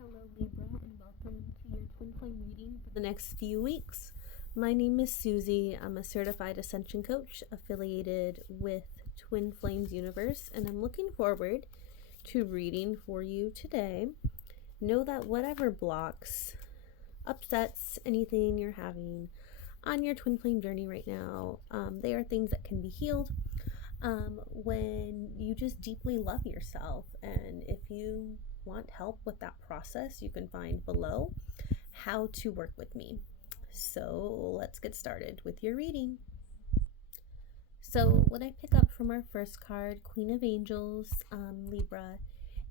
Hello, Libra, and welcome to your Twin Flame reading for the next few weeks. My name is Susie. I'm a certified Ascension coach affiliated with Twin Flames Universe, and I'm looking forward to reading for you today. Know that whatever blocks, upsets, anything you're having on your Twin Flame journey right now, they are things that can be healed when you just deeply love yourself. And if you want help with that process, you can find below how to work with me. So let's get started with your reading. So what I pick up from our first card, Queen of Angels, Libra,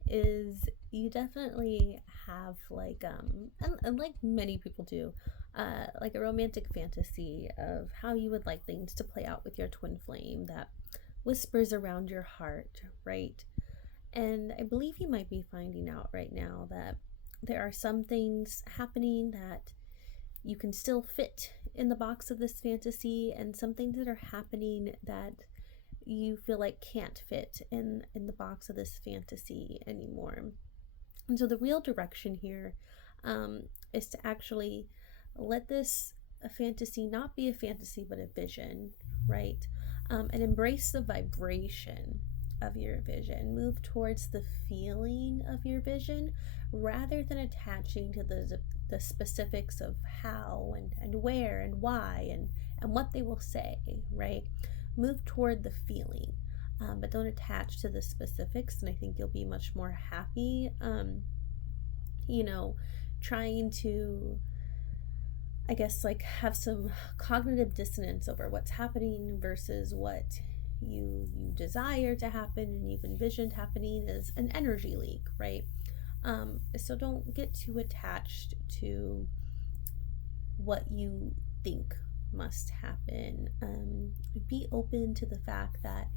is you definitely have and like many people do, like a romantic fantasy of how you would like things to play out with your twin flame that whispers around your heart, right? And I believe you might be finding out right now that there are some things happening that you can still fit in the box of this fantasy, and some things that are happening that you feel like can't fit in the box of this fantasy anymore. And so the real direction here is to actually let this a fantasy not be a fantasy but a vision, right? And embrace the vibration of your vision. Move towards the feeling of your vision rather than attaching to the specifics of how and where and why and what they will say, right? Move toward the feeling, but don't attach to the specifics. And I think you'll be much more happy, trying to, I guess, like have some cognitive dissonance over what's happening versus what you desire to happen and you've envisioned happening is an energy leak, right? So don't get too attached to what you think must happen. Be open to the fact that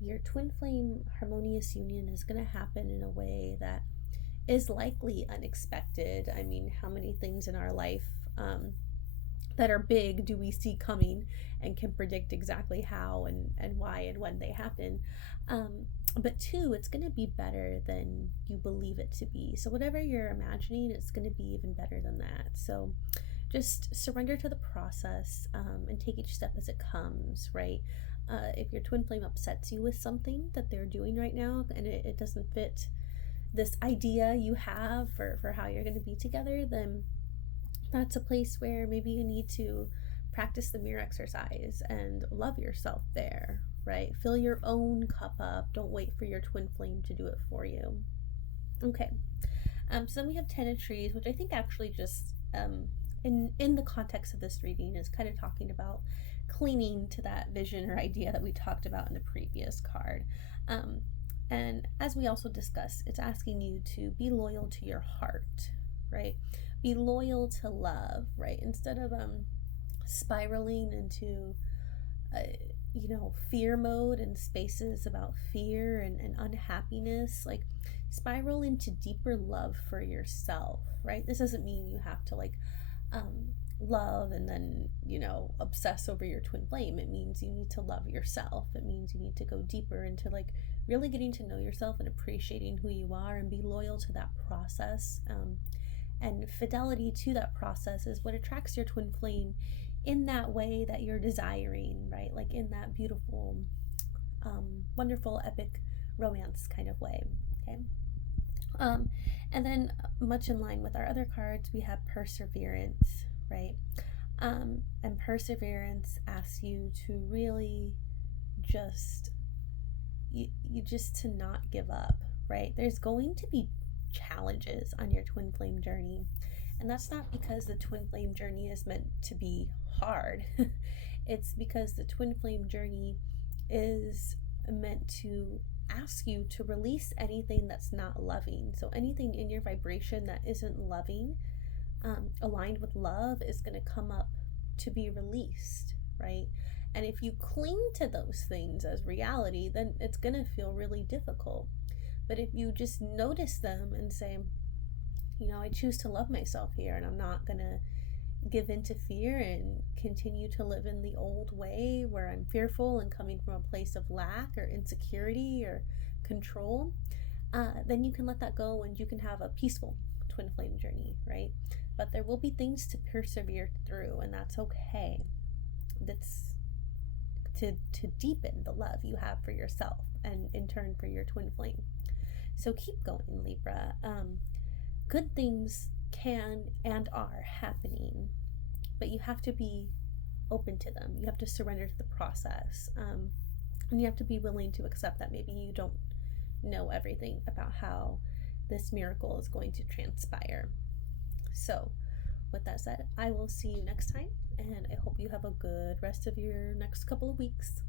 your twin flame harmonious union is going to happen in a way that is likely unexpected. I mean, how many things in our life that are big do we see coming and can predict exactly how and why and when they happen? But two, it's going to be better than you believe it to be. So whatever you're imagining, it's going to be even better than that. So just surrender to the process, and take each step as it comes, right? If your twin flame upsets you with something that they're doing right now and it doesn't fit this idea you have for how you're going to be together, then that's a place where maybe you need to practice the mirror exercise and love yourself there, right? Fill your own cup up. Don't wait for your twin flame to do it for you. Okay. So then we have 10 of trees, which I think actually just in the context of this reading is kind of talking about clinging to that vision or idea that we talked about in the previous card. And as we also discussed, it's asking you to be loyal to your heart, right? Be loyal to love, right? Instead of spiraling into fear mode and spaces about fear and unhappiness, like spiral into deeper love for yourself, right? This doesn't mean you have to love and then obsess over your twin flame. It means you need to love yourself. It means you need to go deeper into really getting to know yourself and appreciating who you are, and be loyal to that process. And fidelity to that process is what attracts your twin flame in that way that you're desiring, right? Like in that beautiful, wonderful, epic romance kind of way, okay? And then much in line with our other cards, we have perseverance, right? And perseverance asks you to really just to not give up, right? There's going to be challenges on your twin flame journey, and that's not because the twin flame journey is meant to be hard. It's because the twin flame journey is meant to ask you to release anything that's not loving. So anything in your vibration that isn't loving, aligned with love, is going to come up to be released, right? And if you cling to those things as reality, then it's going to feel really difficult. But if you just notice them and say, I choose to love myself here, and I'm not going to give into fear and continue to live in the old way where I'm fearful and coming from a place of lack or insecurity or control, then you can let that go and you can have a peaceful twin flame journey, right? But there will be things to persevere through, and that's okay. That's to deepen the love you have for yourself and in turn for your twin flame. So keep going, Libra. Good things can and are happening, but you have to be open to them. You have to surrender to the process. And you have to be willing to accept that maybe you don't know everything about how this miracle is going to transpire. So, with that said, I will see you next time, and I hope you have a good rest of your next couple of weeks.